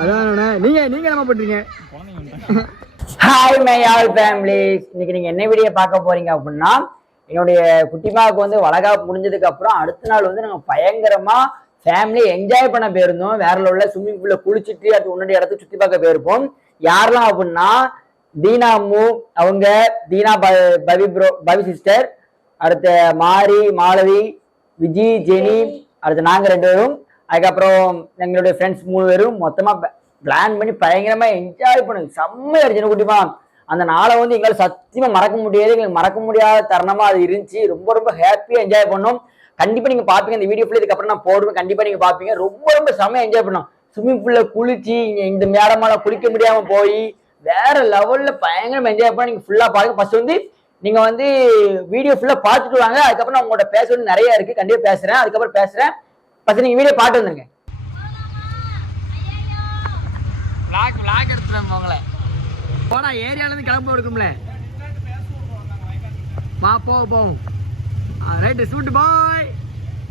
அதான் நீங்க என்ன பண்றீங்க? Hi my all families. இன்னைக்கு நீங்க என்ன வீடியோ பார்க்க போறீங்க அப்படின்னா, என்னுடைய குட்டிமாவுக்கு வந்து வளகாப்பு முடிஞ்சதுக்கு அப்புறம் அடுத்த நாள் வந்து நாங்க பயங்கரமா ஃபேமிலி என்ஜாய் பண்ண போயிருந்தோம். வேற உள்ள ஸ்விம்மிங் பூல்ல குளிச்சுட்டு அது முன்னாடி இடத்த சுத்தி பார்க்க போயிருப்போம். யாரெல்லாம் அப்படின்னா, தீனா அம்மு அவங்க, தீனா பவி சிஸ்டர், அடுத்த மாரி, மாலவி, விஜி, ஜெனி, அடுத்து நாங்க 2 பேரும், அதுக்கப்புறம் எங்களுடைய ஃப்ரெண்ட்ஸ் 3 பேரும் மொத்தமா பிளான் பண்ணி பயங்கரமா என்ஜாய் பண்ணுங்க. செம்மையா இருந்துச்சு குட்டிமா. அந்த நாளை வந்து எங்களால் சத்தியமா மறக்க முடியாது. எங்களுக்கு மறக்க முடியாத தருணமா அது இருந்துச்சு. ரொம்ப ரொம்ப ஹாப்பியா என்ஜாய் பண்ணோம். கண்டிப்பா நீங்க பாப்பீங்க இந்த வீடியோ ஃபுல்லா. இதுக்கப்புறம் நான் போடுவேன், கண்டிப்பா நீங்க பாப்பீங்க. ரொம்ப ரொம்ப செம்மையா என்ஜாய் பண்ணோம். ஸ்விம்மிங் பூல்ல குளிச்சு இந்த மேடமால குளிக்க முடியாம போய் வேற லெவல்ல பயங்கரமா என்ஜாய் பண்ண. நீங்க ஃபுல்லா பாருங்க. ஃபர்ஸ்ட் வந்து நீங்க வந்து வீடியோ ஃபுல்லா பார்த்துட்டு வாங்க. அதுக்கப்புறம் நான் உங்களோட பேச வேண்டிய நிறைய இருக்கு, கண்டிப்பா பேசுறேன். அதுக்கப்புறம் பேசுறேன். ஃபர்ஸ்ட் நீங்க வீடியோ பார்த்து வந்துருங்க. விளாக் எடுத்துறேன் உங்களை. போனா ஏரியால இருந்து கிளம்ப இருக்கும்ல. வா போவோம். ரைட் சூட்டு பாய்.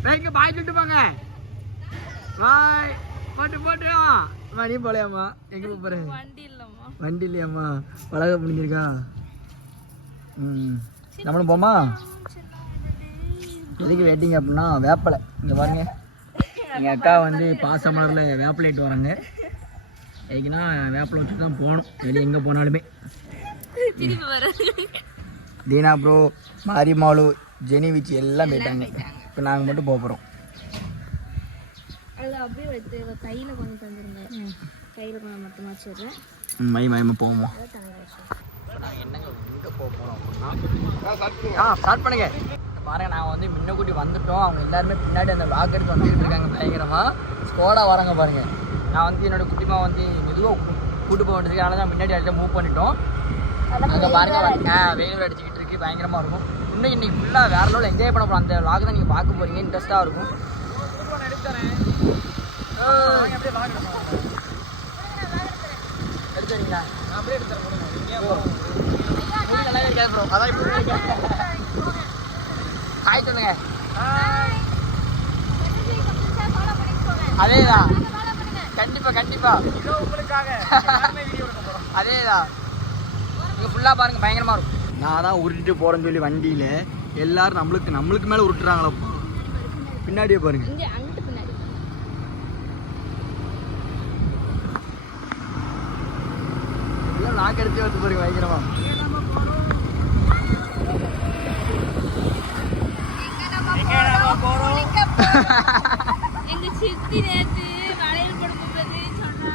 ரைங்க பாய் சொல்லிட்டு போங்க. பாய். போட்டு வா. நீ போலையாம்மா? எங்க போற? வண்டி இல்லையாம்மா? வளக முடிஞ்சிருக்கா? நம்மளும் போமா? எதுக்கு வெயிட்டிங் அப்படின்னா வேப்பலை. இங்க பாருங்க, எங்க அக்கா வந்து பாசமலர்ல வேப்பலை இட்டு வராங்க. ஏன்னா வேப்பில் வச்சு தான் போகணும் வெளியே எங்கே போனாலுமே. தீனா ப்ரோ, மாரி, மாலு, ஜெனி, விச்சி எல்லாம் போயிட்டாங்க. இப்போ நாங்கள் மட்டும் போகிறோம். மயமா போவோம். என்னங்க எங்கே போகிறோம் அப்படின்னா, ஸ்டார்ட் பண்ணுங்க பாருங்க. நாங்கள் வந்து முன்னக்கூட்டி வந்துட்டோம். அவங்க எல்லாருமே பின்னாடி அந்த வாக் எடுத்து வந்துட்டு இருக்காங்க. பயங்கரமாக ஸ்கோடாக வராங்க பாருங்க. நான் வந்து என்னோட குட்டிமா வந்து மெதுவாக கூட்டு போக வேண்டியது. அதனால தான் முன்னாடி அடிச்சு மூவ் பண்ணிட்டோம். அங்கே பாருங்க வெயில் அடிச்சுக்கிட்டு இருக்கு. பயங்கரமாக இருக்கும். இன்னைக்கு ஃபுல்லாக வேற லெவலில் என்ஜாய் பண்ண போகிறோம். அந்த லாக் தான் நீங்கள் பார்க்க போகிறீங்க. இன்ட்ரெஸ்ட்டாக இருக்கும். எடுத்துறீங்களா? அப்படியே எடுத்துறேன். நல்லா இருக்காது ப்ரோ. அதான் இப்போ ஹாய் சொல்லுங்க. அதேதான், கண்டிப்பா உங்களுக்காக அதேதான். நீங்க ஃபுல்லா பாருங்க, பயங்கரமா இருக்கும். நான் தான் உருட்டிட்டு போறேன்னு சொல்லி வண்டியில எல்லாரும் நம்மளுக்கு மேல உருட்டுறாங்களா. பின்னாடியே பாருங்க. எல்லாம் லாக் எடுத்து வந்து பாருங்க பயங்கரமா. எங்க சித்தி நேத்து வளையல் போடும்போது சொன்னா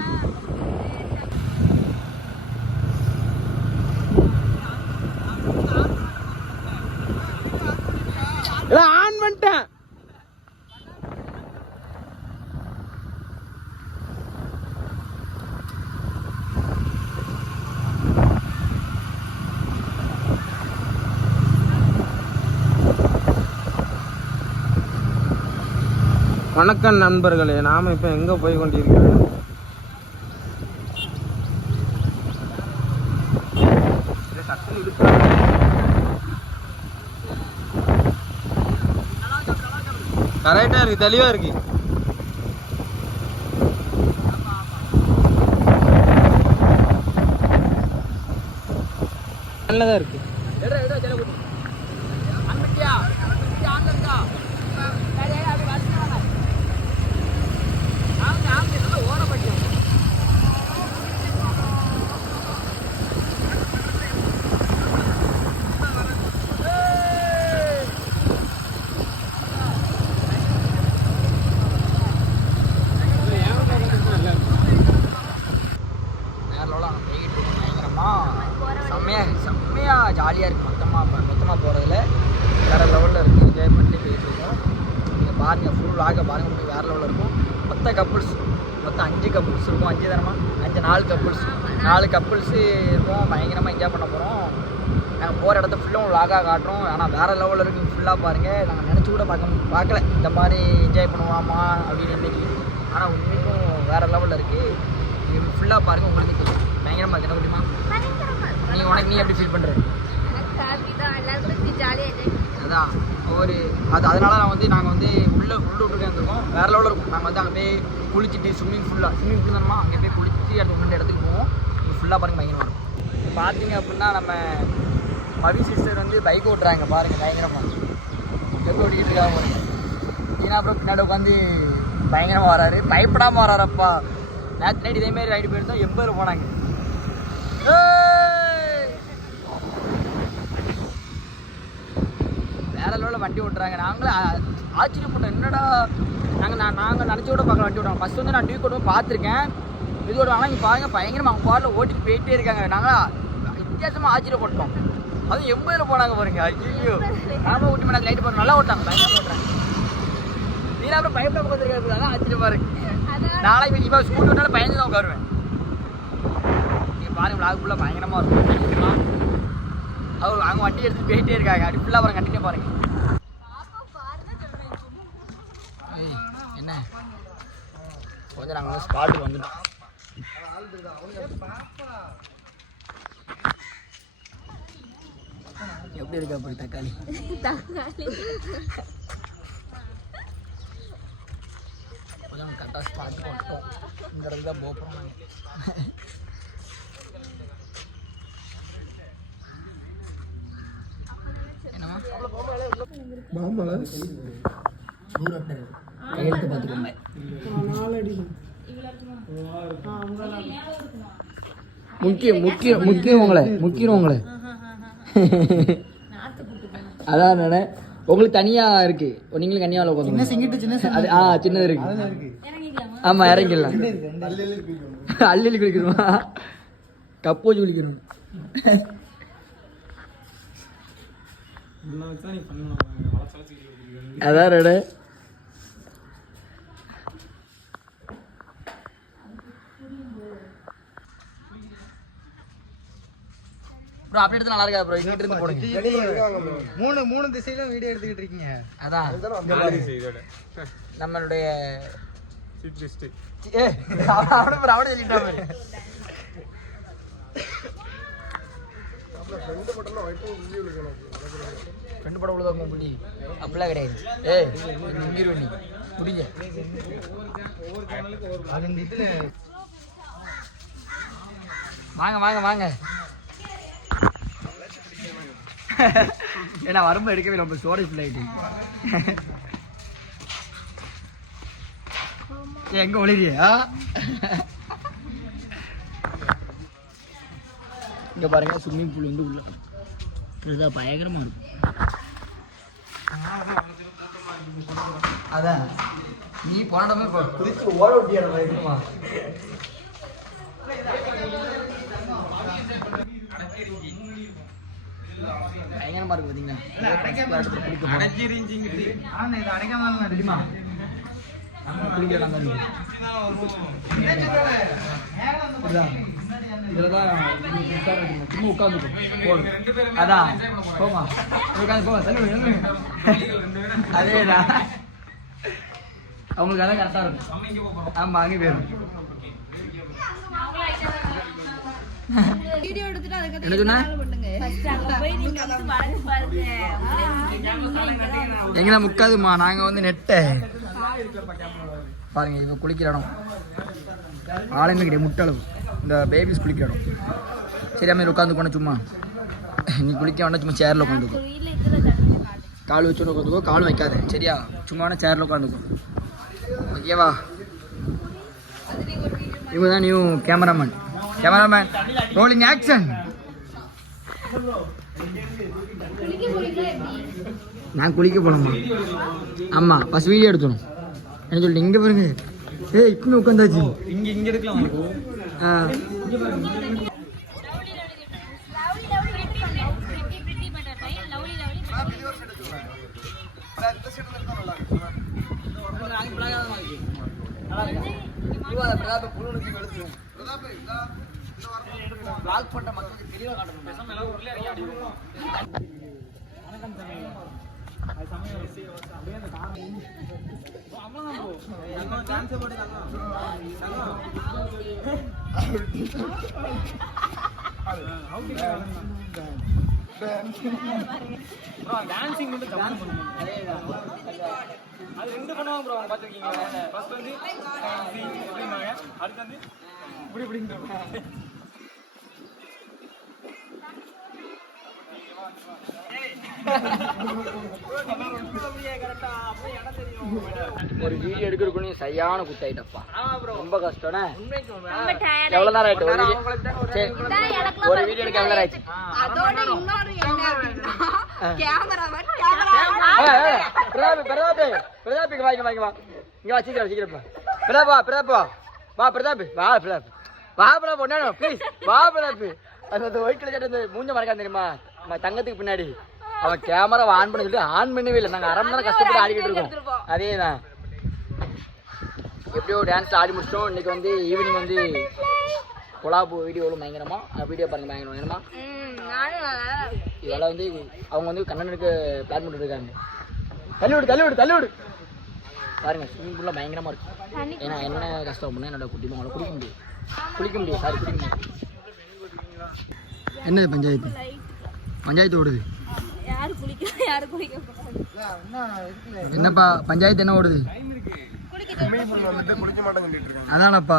ஆன் பண்ணிட்டேன். வணக்கம் நண்பர்களே, நாம இப்ப எங்க போய் கொண்டிருக்கிறோம்? கரெக்டா இருக்கு, தெளிவா இருக்கு. நல்லதா இருக்கு. செம்மையா ஜாலியாக இருக்குது. மொத்தமாக போகிறதுல வேறு லெவலில் இருக்குது. என்ஜாய் பண்ணிட்டு போயிட்டுருக்கோம். நீங்கள் பாருங்கள், ஃபுல் வாக பாருங்கள், முடியும் வேறு லெவலில் இருக்கும். மொத்தம் 5 கப்புள்ஸ் இருக்கும். 5 தானமா 4 கப்புள்ஸு இருக்கும். பயங்கரமாக என்ஜாய் பண்ண போகிறோம். நாங்கள் போகிற இடத்த ஃபுல்லாக லாகாக காட்டுறோம். ஆனால் வேறு லெவலில் இருக்குது. ஃபுல்லாக பாருங்கள். நாங்கள் நினச்சி கூட பார்க்கல இந்த மாதிரி என்ஜாய் பண்ணுவாமா அப்படின்னு இன்றைக்கி. ஆனால் உண்மைக்கும் வேறு லெவலில் இருக்குது. நீங்கள் ஃபுல்லாக பாருங்கள், உங்களுக்கு தெரியும். பயங்கரமாக இருக்குது. என்ன முடியுமா? நீ எப்படி ஃபீல் பண்ணுற? ஹாப்பி தான் எல்லாரும் ஜாலியாக என்ஜாய் அதான் அதனால நாங்கள் வந்து உள்ள விட்டுட்டே இருந்திருக்கோம். வேற லெவலில் இருக்கும். நாங்கள் வந்து அங்கே போய் குளிச்சுட்டு ஸ்விம்மிங் பூல் தானமா அங்கே போய் குளிச்சுட்டு அந்த ஒன்று இடத்துக்கு போவோம். ஃபுல்லாக பாருங்க பயங்கரமாக இருக்கும். இப்போ பார்த்தீங்க அப்படின்னா நம்ம மவி சிஸ்டர் வந்து பைக் ஓட்டுறாங்க பாருங்க பயங்கரமாக எப்படி ஓட்டிக்கிட்டு இருக்காங்க பாருங்க. ஏன்னா அப்புறம் பின்னாடி உட்காந்து பயங்கரமாக வராரு, பயப்படாமல் வராரப்பா. நேற்று நைட் இதேமாரி ரைடு போயிருந்தோம் 80 போனாங்க. வேற லெவலில் வண்டி ஓட்டுறாங்க. நாங்களும் ஆச்சரியப்பட்டோம், என்னடா நாங்கள் நினச்சி கூட பார்க்கலாம் வண்டி ஓட்டுவாங்க. ஃபஸ்ட் வந்து நான் டிவி கொண்டு போய் பார்த்துருக்கேன் இது ஓடுவாங்க. இங்கே பாருங்க பயங்கரமாக அவங்க பாட்டில் ஓட்டிட்டு போயிட்டே இருக்காங்க. நாங்கள் வித்தியாசமாக ஆச்சரியப்பட்டோம். அதுவும் 80 போனாங்க பாருங்க. ஐயோ நாம ஊட்டி மேலே லைட்டு போகிற நல்லா ஓட்டாங்க, பயங்கரமாக ஓட்டுறாங்க. நீ அப்புறம் பயப்பட பார்த்துருக்காரு, அதான் ஆச்சரியமா இருக்கு. நாளைக்கு இப்போ ஸ்கூல் விட்டாலும் பயந்து தான் உட்காருவேன். நீங்கள் பாருங்க விளாக் ஃபுல்லாக பயங்கரமாக இருக்கும். அவர் அவங்க வண்டி எடுத்து போயிட்டே இருக்காங்க. அப்படி ஃபுல்லாக பாருங்க கண்டிப்பாக பாருங்க. என்ன கொஞ்சம் நாங்கள் வந்து ஸ்பாட்டுக்கு வந்துட்டோம். எப்படி இருக்கா அப்படி தக்காளி? கொஞ்சம் கரெக்டாக ஸ்பாட்டுக்கு வந்துட்டோம். இந்த இடத்துல தான் போகிறோம் நாங்கள். கையெழுத்து பார்த்துக்கோங்க. முக்கியம் உங்களை அதான் நானே உங்களுக்கு தனியா இருக்கு. நீங்களும் கன்னியாவில் உட்காந்து அது சின்னது இருக்கு. ஆமா இறங்கிடலாம். அள்ளி குளிக்கிறோமா கப்பு வச்சு குளிக்கிறோம். அதான் ரெட ப்ரோ அப்படி எடுத்து நல்லா இருக்கா ப்ரோ? இங்கிட்டு இருந்து போடுங்க. மூணு திசையில வீடியோ எடுத்துக்கிட்டு இருக்கீங்க. அதான் நம்மளுடைய அவனே சொல்லிட்டாங்க. ரெண்டு படம் உள்ளதாக புள்ளி அப்படிலாம் கிடையாது. இங்கிரு நீ முடிஞ்ச வாங்க வாங்க வாங்க. ஏன்னா வரும்போது எடுக்கவே ரொம்ப ஸ்டோரேஜ் ஃபுல் ஆகிட்டு. எங்க ஒளிரியா? இங்க பாருங்க ஸ்விம்மிங் பூல் வந்து உள்ள இதுதான் பயங்கரமா இருக்கும். அதான் நீ போனடமே குதிச்சு ஓட விட்டியா பயங்கரமா. பயங்கரமா இருக்கு பாத்தீங்களா? சும்மா உட்காந்து அதான் போமா உட்காந்து போங்க தண்ணி. அதேதான் அவங்களுக்கு அதான் கரெக்டா இருக்கும். ஆமா அங்கே போயிடும். என்ன சொன்ன? எங்கன்னா முக்காதுமா நாங்க வந்து நெட்ட பாருங்க. இப்ப குளிக்கிற இடம் ஆளுமே கிடையாது முட்டளவு. இந்த பேபிஸ் குளிக்கிற இடம். சரி அம்மா உட்காந்து போன சும்மா நீ குளிக்க வேண்டாம். சும்மா சேர்ல உட்காந்துக்கோ. கால் வச்சு உட்காந்துக்கோ. கால் வைக்காத சரியா? சும்மா வேணா சேர்ல உட்காந்துக்கோ. ஓகேவா? இவங்க தான் நியூ கேமராமேன். Rolling action. நான் குளிக்க போனோமா? ஆமா ஃபர்ஸ்ட் வீடியோ எடுத்தணும். என்ன சொல்லிட்டு இங்க பாருங்க. இப்பமே உட்காந்தாச்சு. இங்க எடுக்கலாம். பிளாக் பண்ண மக்களுக்கு தெளிவாக காட்டணும். ப்ரோ டான்சிங் வந்து கமெண்ட் பண்ணுங்க. அது ரெண்டு பண்ணுவாங்க ப்ரோ, பாத்துருக்கீங்க. ஃபர்ஸ்ட் வந்து எப்படின்னாங்க, அடுத்து வந்து இப்படி இப்படிங்க. ஒரு வீடியோ எடுக்கிறதுக்கு சரியான குத்தாயிட்டப்பா, ரொம்ப கஷ்டம்னா. எவ்வளவு நேரம் ஆயிட்டு ஒரு வீடியோ எடுக்க? எவ்வளவு நேரம் ஆயிடுச்சு? அதோட இன்னொரு என்ன அப்படின்னா கேமராமேன் பிரதாப் வாங்க வாங்க வா, இங்க வா, சீக்கிரம் சீக்கிரம். பிரதாப் வா, பிரதாப் வா, வா பிரதாப், வா பிரதாப், வா பிரதாப், ஒண்ணு ப்ளீஸ் வா பிரதாப். அந்த ஒயிட் கலர் அந்த மூஞ்ச மறக்காம தெரியுமா, தங்கத்துக்கு பின்னாடி அவன் கேமரா ஆன் பண்ண சொல்லிட்டு ஆன் பண்ணவே இல்லை. நாங்கள் அரை மணி நேரம் கஷ்டப்பட்டு ஆடிக்கிட்டு இருக்கோம். அதே தான், எப்படியோ டான்ஸ் ஆடி முடிச்சிட்டோம். இன்னைக்கு வந்து ஈவினிங் வந்து கொலாபு வீடியோவில் பயங்கரமா வீடியோ பாருங்க, பயங்கரமா. இதெல்லாம் வந்து அவங்க வந்து கண்ணனுக்கு பிளான் பண்ணிட்டு இருக்காங்க. தள்ளிவிடு தள்ளிவிடு தள்ளிவிடு பாருங்க, ஸ்விம்மிங் பூல்லாம் பயங்கரமா இருக்கு. ஏன்னா என்ன கஷ்டம் அப்படின்னா என்னோட குட்டி அவங்கள குளிக்க முடியும், சாரி குளிக்க முடியும். என்ன பஞ்சாயத்து பஞ்சாயத்து ஓடுது? என்னப்பா பஞ்சாயத்து என்ன ஓடுது? அதானப்பா,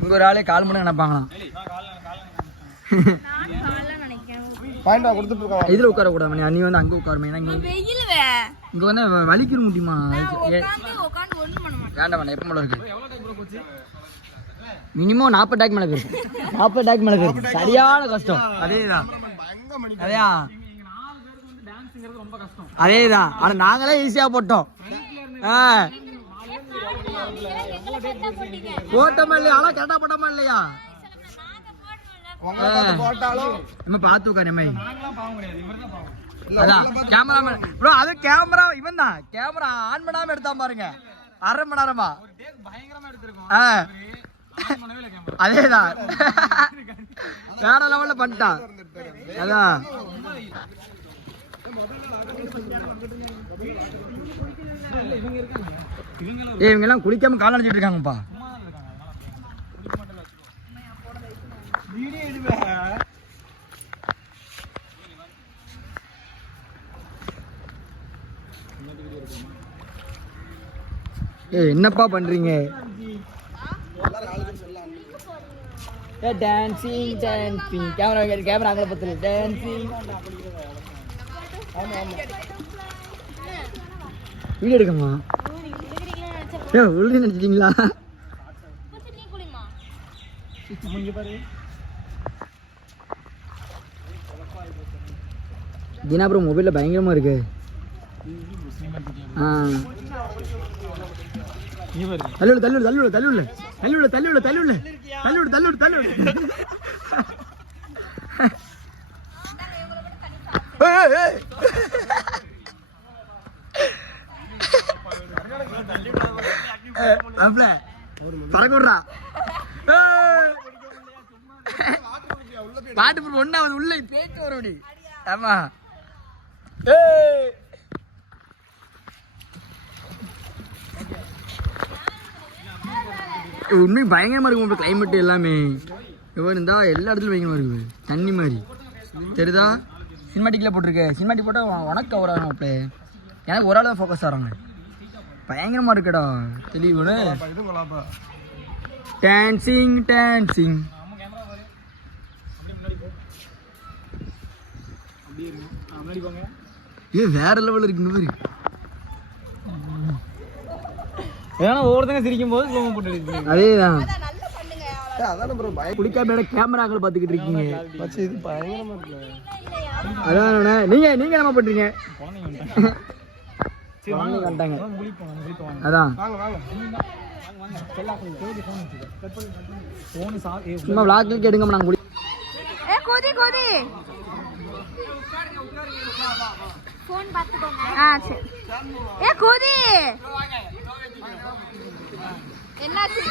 இங்க ஒரு ஆளே கால் மணி நினைப்பாங்களாம். இதுல உட்கார கூடாது, நீ வந்து அங்க உட்காருமே. இங்க வந்து வலிக்கிற முடியுமா? வேண்டாம் வேண்டாம், எப்ப மேல இருக்கு மினிமம் 40 டாக் மேல இருக்கு, 40 டாக் மேல இருக்கு. சரியான கஷ்டம். அதேதான் அதேதான், ஆனா நாங்களே ஈஸியா போட்டோம். போட்டோமா இல்லையா? ஆனா கரெக்டா போட்டோமா இல்லையா? நம்ம பாத்து உட்காரு. அதான் கேமராமேன் ப்ரோ, அது கேமரா இவன் தான் கேமரா ஆன் பண்ணாம எடுத்தான் பாருங்க, அரை மணி நேரமா. அதேதான் வேற லெவல்ல பண்ணிட்டான். அதான் இவங்க எல்லாம் குளிக்காம கால் அடிச்சிட்டு இருக்காங்கப்பா. என்னப்பா பண்றீங்க? டான்சிங் டான்சிங் கேமரா அங்கே பத்துல டான்சிங் வீடியோ எடுக்கமா? உள்ள நினைச்சிட்டீங்களா? தினா அப்புறம் மொபைல்ல பயங்கரமா இருக்கு. தள்ளுடு தள்ளுடு தள்ளுடு தள்ளுடு தள்ளுடு தள்ளுடு தள்ளுடு தள்ளுடு தள்ளுடு தள்ளுடு. பறக்குறா பாட்டு ஒன்னாவது உள்ள பேச்சு வரும். ஆமா உண்மை பயங்கரமா இருக்கும் கிளைமேட் எல்லாமே. எவ்வளோ இருந்தா எல்லா இடத்துலையும் பயங்கரமா இருக்குது. தண்ணி மாதிரி தெரியுதா? சினிமாட்டிக்கில் போட்டிருக்கு. சினிமாட்டிக் போட்டால் உனக்கு ஒரு ஆள் அப்பே, எனக்கு ஒரு ஆள் தான் ஃபோக்கஸ் ஆகிறாங்க. பயங்கரமா இருக்குடா தெளிவுன்னு. டான்சிங் டான்சிங் வேற லெவலில் இருக்கு மாதிரி. ஏன்னா ஒவ்வொருத்தங்க சிரிக்கும் போது அதேதான் குளிக்காம கேமராக்கள் பார்த்துக்கிட்டு இருக்கீங்க. அதான் நீங்க என்ன பண்றீங்க? அதான் சும்மா விளாக்களுக்கு எடுங்க. நாங்க ஃபோன் பாத்துக்கோங்க. சரி. கோதி என்னாச்சு?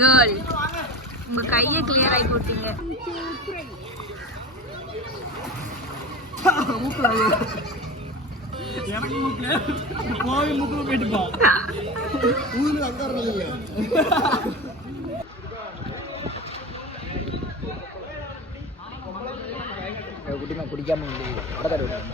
கேர்ள் உங்க கையை கிளியர் ஆகி போட்டீங்க. எனக்கு மூக்குல கோவி மூக்குல போயிட்டுப்பா ஊர்ல அங்கறதில்ல. குட்டிமா குடிக்காம வந்து வடக்காடு விடுறாங்க.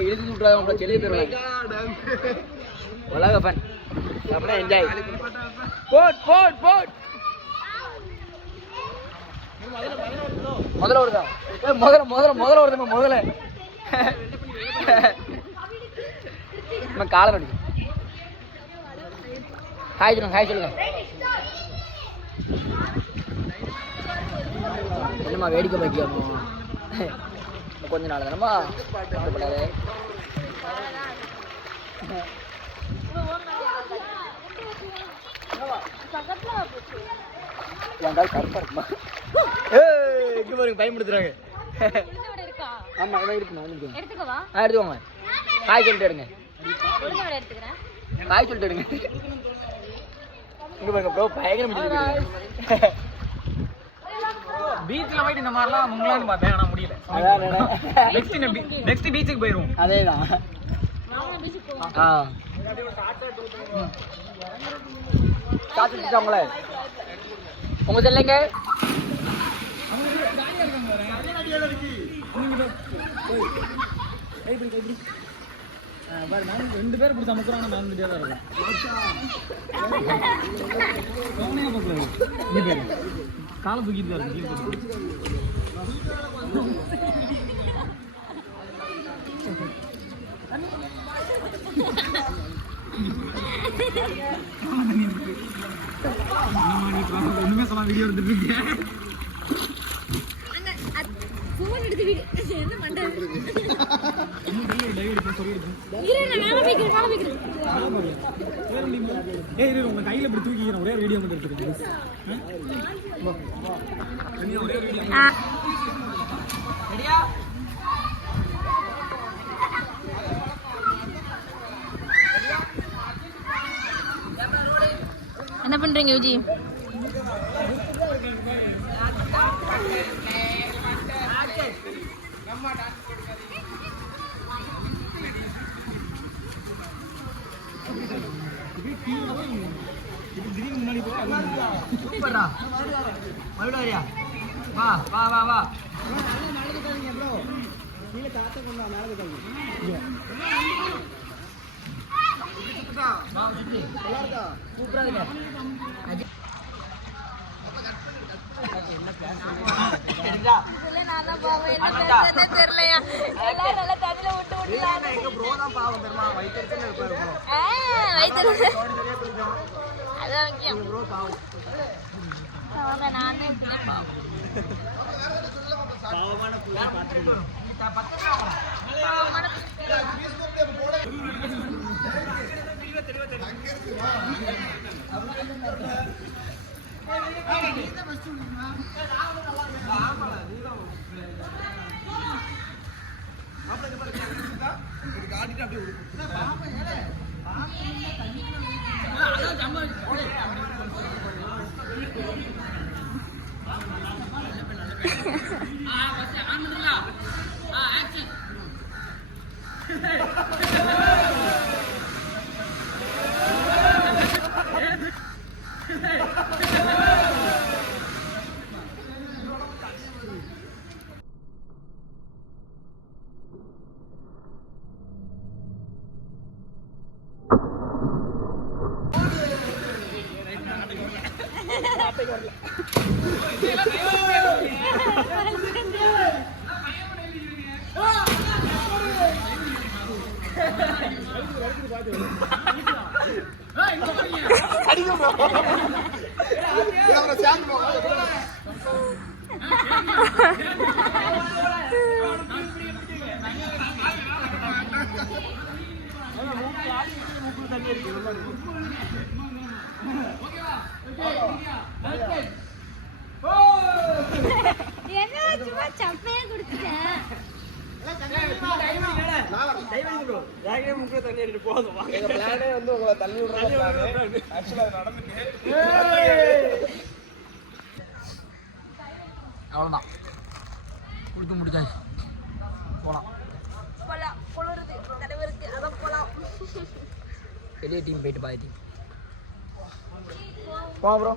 எழுதி விட்டுறாங்க உங்களை செல்லிய பெறுவாங்க. உலக ஃபன் அப்படின்னா என்ஜாய். போட் போட் போட் முதல்ல வருதா? முதல்ல முதல்ல முதல்ல வருதுமா முதல்ல. நம்ம காலம் அடிக்கும். ஹாய் சொல்லுங்க, ஹாய் சொல்லுங்க. என்னம்மா வேடிக்கை பார்க்கியாமோ? கொஞ்ச நாள் தானம்மா கஷ்டப்படாது. கருப்பா இருக்குமா? எங்க பாருங்க பயன்படுத்துறாங்க. ஆமா எடுத்துக்கோங்க. காய் சொல்லிட்டு எடுங்க. காய் சொல்லிட்டு எடுங்க. இங்க பாருங்க ப்ரோ பயங்கர பீச்ல போயிட்டு இந்த மாதிரிலாம் முங்கலான்னு பார்த்தேன், ஆனா முடியல. நெக்ஸ்ட் பீச்சுக்கு போயிடுவோம். அதேதான். உங்கள உங்க செல்லைங்க ரெண்டு பேரும் பிடிச்ச அமைச்சரான நான் தான் இருக்கேன். காலை தூக்கிட்டு தான் இருக்கு. ஒண்ணுமே சொன்னா வீடியோ எடுத்துட்டு இருக்கேன். உங்க கையில இப்படி தூக்கிக்கிறேன், ஒரே வீடியோ மட்டும் எடுத்துருக்கேன். என்ன பண்றீங்க யூஜி? சூப்பர்டா மறுபடியா வா வா வா வா. தெரியலையா எல்லாரும் நல்லா தண்ணில விட்டு அதான் முக்கியம். நானே என்ன சும்மா எங்க பிளானே வந்து உங்களை தள்ளி விடுறது. ஆக்சுவலா அது நடந்துட்டு அவ்வளோதான் கொடுத்து முடிச்சாச்சு போகலாம். பெரிய டீம் போயிட்டு பாய் டீம் போமா ப்ரோ.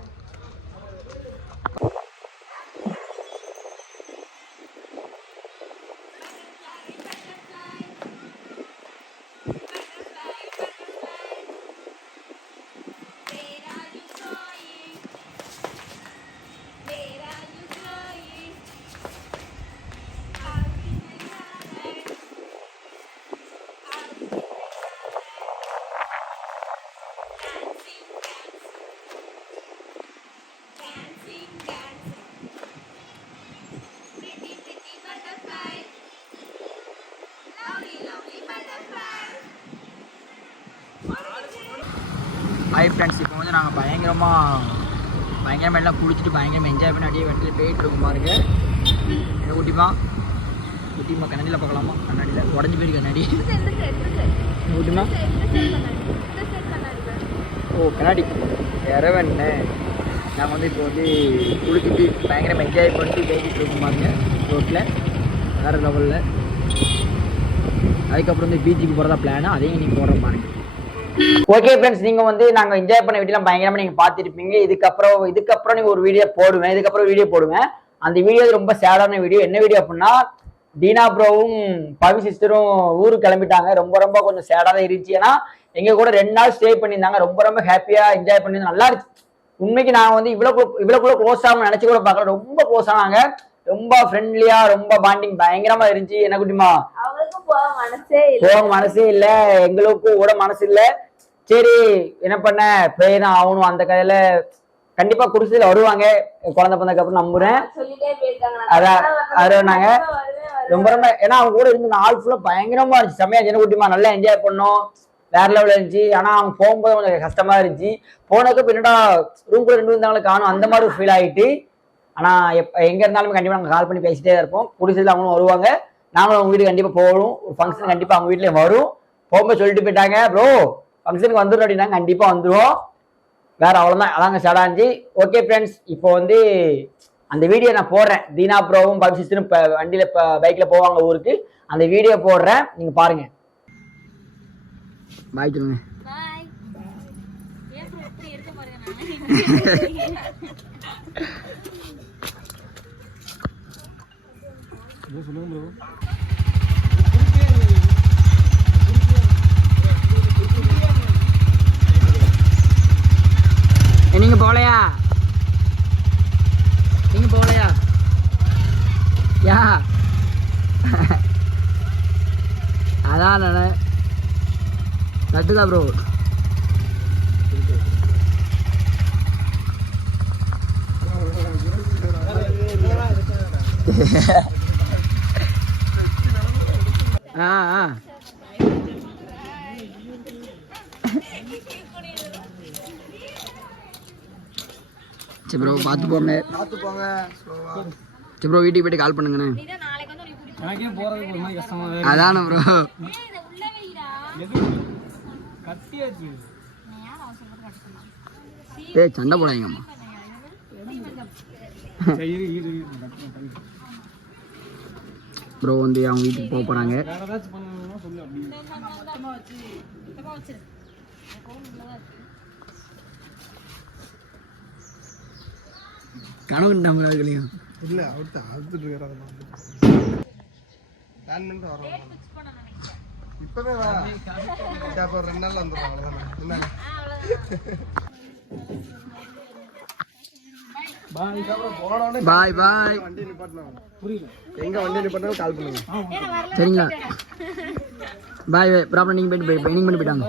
ஹாய் ஃப்ரெண்ட்ஸ், இப்போ வந்து நாங்கள் பயங்கரமாக எல்லாம் குளிச்சுட்டு பயங்கரமாக என்ஜாய் பண்ணி அப்படியே வெட்டில் போயிட்டு இருக்கோம் பாருங்க. என்ன குட்டிமா கண்ணாடியில் பார்க்கலாமா? கண்ணாடியில் உடஞ்சி போயிருக்கு கண்ணாடி. குட்டிமா ஓ கண்ணாடி இறவண்ணே. நாங்கள் வந்து இப்போ வந்து குளிச்சுட்டு பயங்கரமாக என்ஜாய் பண்ணிட்டு போயிட்டு இருக்கோம் பாருங்க ரோட்டில் வேறு லெவலில். அதுக்கப்புறம் வந்து பீச்சுக்கு போகிறதா பிளானு, அதையும் நீங்கள் போடுற பாருங்க. ஓகே ஃப்ரெண்ட்ஸ், நீங்க வந்து நாங்க என்ஜாய் பண்ண வீடியோலாம் பயங்கரமா நீங்க பாத்துருப்பீங்க. இதுக்கப்புறம் நீங்க ஒரு வீடியோ போடுவேன். அந்த வீடியோ ரொம்ப சேடான வீடியோ. என்ன வீடியோ அப்படின்னா, தீனா ப்ரோவும் பவி சிஸ்டரும் ஊருக்கு கிளம்பிட்டாங்க. ரொம்ப கொஞ்சம் சேடா தான் இருந்துச்சு. ஏன்னா எங்க கூட 2 நாள் ஸ்டே பண்ணியிருந்தாங்க. ரொம்ப ஹாப்பியா என்ஜாய் பண்ணி நல்லா இருந்துச்சு. உண்மைக்கு நாங்க வந்து இவ்வளவுக்குள்ள க்ளோஸ் ஆகும் நினைச்சு கூட பார்க்கல. ரொம்ப க்ளோஸ் ஆனாங்க. ரொம்ப ஃப்ரெண்ட்லியா, ரொம்ப பாண்டிங் பயங்கரமா இருந்துச்சு. என்ன குட்டிமா? போக மனசே இல்ல, எங்களுக்கும் கூட மனசு இல்ல. சரி என்ன பண்ண, போய் தான் ஆகணும். அந்த கதையில கண்டிப்பா குடிசையில வருவாங்க குழந்தை பிறந்ததுக்கு அப்புறம் நம்புறேன். அதான் நாங்க ரொம்ப ஏன்னா அவங்க கூட இருந்து நாள் ஃபுல்லா பயங்கரமா இருந்துச்சு. செம்மையா சின்ன குட்டிமா நல்லா என்ஜாய் பண்ணோம். வேற லெவலில் இருந்துச்சு. ஆனா அவங்க போகும்போது கொஞ்சம் கஷ்டமா இருந்துச்சு. போனதுக்கு பின்னாடா ரூம்குள்ள 2 இருந்தாங்களும் காணும், அந்த மாதிரி ஃபீல் ஆகிட்டு. ஆனா எங்க இருந்தாலுமே கண்டிப்பா நாங்க கால் பண்ணி பேசிட்டே தான் இருப்போம். குடிசையில அவங்களும் வருவாங்க, நாங்களும் அவங்க வீட்டுக்கு கண்டிப்பா போகணும். ஒரு ஃபங்க்ஷன் கண்டிப்பா அவங்க வீட்டுல வரும். போகும்போது சொல்லிட்டு போயிட்டாங்க, ப்ரோ ஃபங்க்ஷனுக்கு வந்துடும் அப்படின்னா கண்டிப்பா வந்துடுவோம். வேற அவ்வளவுதான், அதாங்க ஸ்டார்ட் ஆச்சு. ஓகே ஃப்ரெண்ட்ஸ், இப்போ வந்து அந்த வீடியோ நான் போடுறேன். தீனா ப்ரோவும் பவி சிஸ்டரும் வண்டியில பைக்ல போவாங்க ஊருக்கு. அந்த வீடியோ போடுறேன், நீங்க பாருங்க. பாய் சொல்லுங்க. சொல்லுங்க ப்ரோ. நீங்க போலையா யா? அதான் நட்டுதா ப்ரோ. சரி ப்ரோ, பார்த்து போங்க. சரி ப்ரோ, வீட்டுக்கு போயிட்டு கால் பண்ணுங்கண்ணே. அதான ப்ரோ. சண்டை போடாதீங்கம்மா. ப்ரோ வந்து அவங்க வீட்டுக்கு போக போறாங்க. கனவு நம்மளையும் இல்ல அவர்தான் அழுத்துட்டு இருக்காரு. பிளான் பண்ணிட்டு வரோம். இப்பவே வா. அப்ப 2 நாள்ல வந்துரும். அவ்வளவுதான். பாய் பாய். வண்டி நிப்பாட்டணும். புரியல. எங்க வண்டி நிப்பாட்டணும் கால் பண்ணுங்க. சரிங்களா? பாய் பாய். ப்ராப்ளம் நீங்க போயிட்டு பெயினிங் பண்ணி போயிட்டாங்க.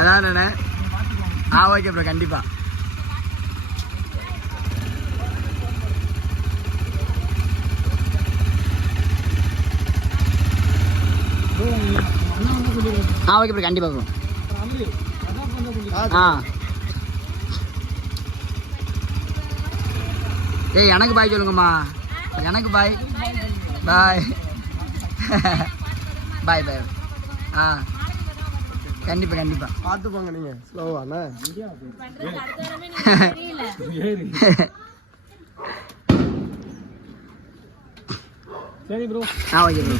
அதானே. ஓகே ப்ரோ, கண்டிப்பா. ஓகே ப்ரோ, கண்டிப்பா ப்ரோ. ஏய் எனக்கு பாய் சொல்லுங்கம்மா. எனக்கு பாய். பாய். பாய் பாய். ஆ கண்டிப்பா கண்டிப்பா பார்த்து போங்க நீங்க ஸ்லோவாண்ணா. சரி ப்ரோ. Okay bro.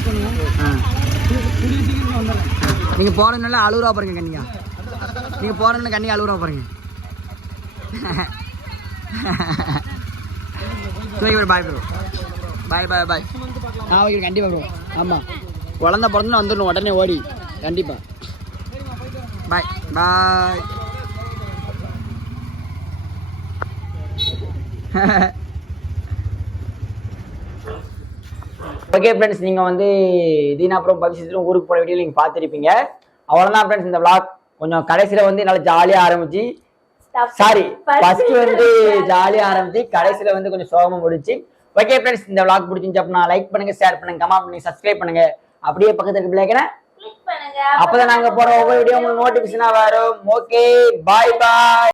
நீங்க போறதுனால அழுகுறா பாருங்க கன்னியா. நீங்க போறதுனால கன்னியா அழுகுறா பாருங்க. சரி ப்ரோ பாய் ப்ரோ. பாய் பாய் பாய். ஓகே கண்டிப்பா ப்ரோ. ஆமா குழந்தை பிறந்து வந்துடணும் உடனே ஓடி கண்டிப்பா. பாய் பாய். ஓகே ஃப்ரெண்ட்ஸ், நீங்கள் வந்து தீனா அப்புறம் பவிஷத்துலையும் ஊருக்கு போகிற வீடியோ நீங்கள் பார்த்துருப்பீங்க. அவ்வளோதான் ஃப்ரெண்ட்ஸ், இந்த vlog கொஞ்சம் கடைசியில் வந்து நல்லா ஜாலியாக ஆரம்பிச்சு, சாரி ஃபர்ஸ்ட் வந்து ஜாலியாக ஆரம்பிச்சு கடைசியில் வந்து கொஞ்சம் சோகமாக முடிச்சு. ஓகே ஃப்ரெண்ட்ஸ், இந்த vlog பிடிச்சிருந்துச்சு அப்படின்னா லைக் பண்ணுங்க, ஷேர் பண்ணுங்க, கமெண்ட் பண்ணுங்க, சப்ஸ்கிரைப் பண்ணுங்க. அப்படியே பக்கத்துக்கு பிள்ளைங்க அப்பதான் நாங்க போற ஒவ்வொரு வீடியோ உங்களுக்கு நோட்டிபிகேஷனா வரும். ஓகே பாய் பாய்.